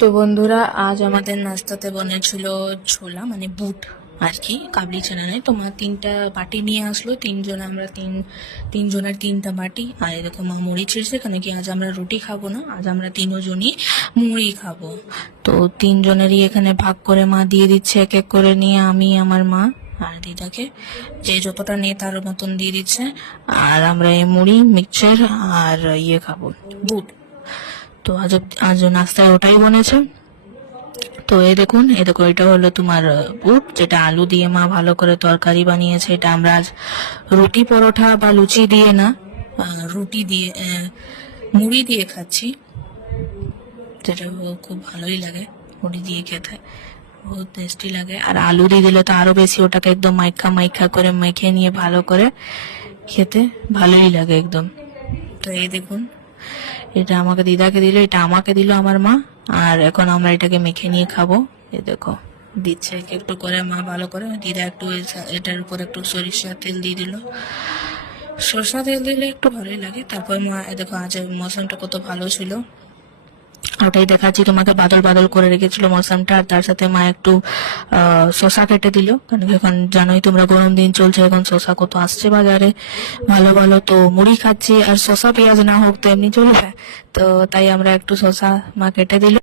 তো বন্ধুরা, আজ আমাদের নাস্তাতে বনেছিল ছোলা মানে বুট আর কি, কাবলি চানা নয়। তো মা 3টা বাটি নিয়ে আসলো, আমরা তিনজনের 3টা বাটি। আর এরকম মা মুড়ি ছিঁড়ছে, কেন কি আজ আমরা রুটি খাবো না, আজ আমরা তিনজনই মুড়ি খাবো। তো তিনজনেরই এখানে ভাগ করে মা দিয়ে দিচ্ছে, এক এক করে নিয়ে আমি, আমার মা আর দিদাকে যে যতটা নিয়ে তার মতন দিয়ে দিচ্ছে। আর আমরা এই মুড়ি, মিক্সচার আর খাবো, বুট। তো আজ নাস্তায় ওটাই বনেছে। তো এই দেখো এটা হলো তোমার বুট, যেটা আলু দিয়ে মা ভালো করে তরকারি বানিয়েছে। এটা আমরা আজ রুটি পরোটা বা লুচি দিয়ে না, রুটি দিয়ে মুড়ি দিয়ে খাচ্ছি, যেটা খুব ভালোই লাগে মুড়ি দিয়ে খেতে, বহুত টেস্টি লাগে। আর আলু দিয়ে দিলে তো আরো বেশি, ওটাকে একদম মাইখা মাইখা করে মেখে নিয়ে ভালো করে খেতে ভালোই লাগে একদম। তো এই দেখুন, এটা আমাকে দিদাকে দিল, এটা আমাকে দিল আমার মা। আর এখন আমরা এটাকে মেখে নিয়ে খাবো। এই দেখো দিচ্ছে একটু করে মা ভালো করে, দিদা একটু এটার উপর একটু সরিষার তেল দিয়ে দিল। সরষা তেল দিলে একটু ভালোই লাগে। তারপর মা দেখো আজ মৌসুমটা কত ভালো ছিল, ওটাই দেখাচ্ছি তোমাকে। বাদল বাদল করে রেখেছিল মৌসুমটা। আর তার সাথে মা একটু শসা কেটে দিল, কারণ এখন জানোই তোমরা গরম দিন চলছে, এখন শসা কত আসছে বাজারে ভালো ভালো। তো মুড়ি খাচ্ছি, আর শসা পেঁয়াজ না হোক তো এমনি চলবে, তো তাই আমরা একটু শসা মা কেটে দিল।